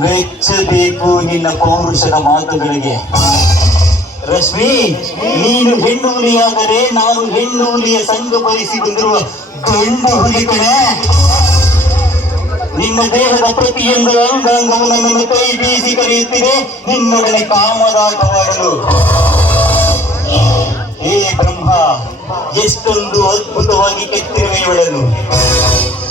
ಮೆಚ್ಚಬೇಕು ನಿನ್ನ ಪೌರುಷದ ಮಾತುಗಳಿಗೆ. ರಶ್ಮಿ, ನೀನು ಹೆಣ್ಣು ಹುಲಿಯಾದರೆ ನಾನು ಹೆಣ್ಣು ಹುಲಿಯ ಸಂಘ ಬಯಸಿಕೊಂಡಿರುವ ಗಂಡು ಹುಲಿ ಕಣೆ. ನಿನ್ನ ದೇಹದ ಪ್ರತಿಯೊಂದು ಅಂಗಾಂಗವು ನನ್ನನ್ನು ಕೈ ಬೀಸಿ ಕರೆಯುತ್ತಿದೆ. ನಿನ್ನೊಡನೆ ಕಾಮದಾಟವಾಡಲು. ಹೇ ಬ್ರಹ್ಮ, ಎಷ್ಟೊಂದು ಅದ್ಭುತವಾಗಿ ಕೆತ್ತಿರುವೆ ಇವಳನ್ನು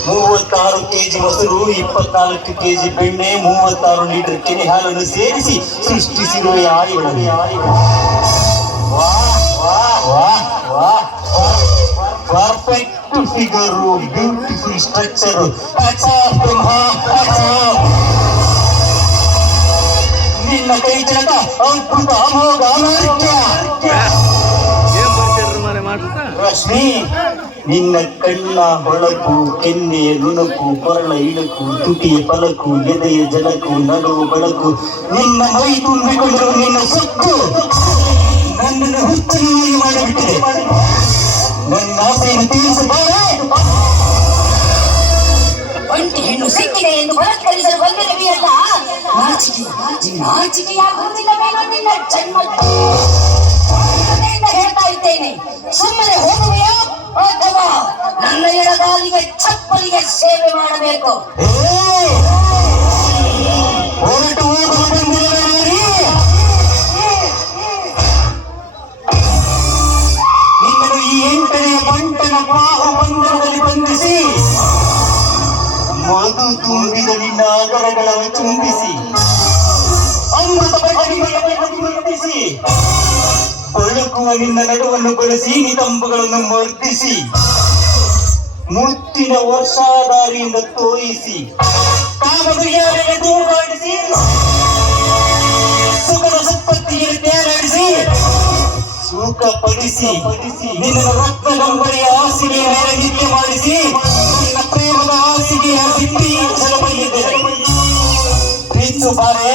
ಮೂವತ್ತಾರು ಕೆಜಿ ಮೊಸರು, ಇಪ್ಪತ್ನಾಲ್ಕು ಕೆಜಿ ಬೆಣ್ಣೆ, ಮೂವತ್ತಾರು ಲೀಟರ್ ಕೆನೆ ಹಾಲನ್ನು ಸೇರಿಸಿ ಸೃಷ್ಟಿಸಿರುವ ಯಾರಿವಳನ್ನು perfect figure beautiful structure Brahma ಅಚ್ಚಾ. ನಿನ್ನ ಕೈ ಚಳಕ ಅದ್ಭುತ ಅಮೋಘ ಅನಾರ್ಯ ಏನ್ ಬರ್ತೀರಿ ಮಾರೆ ಮಾಡ್ತಾ ರಶ್ಮಿ ನಿನ್ನ ಕಣ್ಣ ಹೊಳಕು ಕೆನ್ನೆಯ ನುಣಕು ಕೊರಳ ಇಳಕು ತುಟಿಯ ಪಲಕು ಎದೆಯ ಜಲಕು ನಡುವು ಬಳಕು ನಿನ್ನ ಮೈ ತುಂಬಿಕೊಂಡು ನಿನ್ನ ಸೊಕ್ಕು ನನ್ನನ್ನು ಹುತ್ತನ್ನಾಗಿ ಮಾಡಿಬಿಟ್ಟಿದೆ ನನ್ನ ಆಸೆಯನ್ನು ತೀರಿಸಬಾರೆ ಎಂದು ಬಲತ್ಕರಿಸಲು ಹೇಳ್ತಾ ಇದ್ದೇನೆ ಸುಮ್ಮನೆ ನನ್ನ ಎಡಗಾಲಿಗೆ ಚಪ್ಪಲಿಗೆ ಸೇವೆ ಮಾಡಬೇಕು! ನಿನ್ನನ್ನು ಈ ಎಂಟನೆಯ ಬಂಟನ ಬಾಹು ಬಂಧನದಲ್ಲಿ ಬಂಧಿಸಿ ಮಧು ತುಂಬಿದ ನಿನ್ನ ಆಗರಗಳನ್ನು ಚುಂಬಿಸಿ ಅಮೃತ ನಿನ್ನ ನಡುವನ್ನು ಬಳಸಿ, ನಿತಂಬುಗಳನ್ನು ಮರ್ದಿಸಿ. ಮುತ್ತಿನ ವರ್ಷಾಧಾರಿಯಿಂದ ತೋರಿಸಿ. ಕಾಮದುರ್ಯಾರಿಗೆ ಪಡಿಸಿ ಸಂಪತ್ತಿಗೆ ತಯಾರಿಸಿ ಸುಖಪಡಿಸಿ. ನಿನ್ನ ರತ್ನ ಗಂಬರಿಯ ಆಸೆಗೆ ಮೇಲೆ ನಿತ್ಯ ಮಾಡಿಸಿ. মৃত্যু পারে।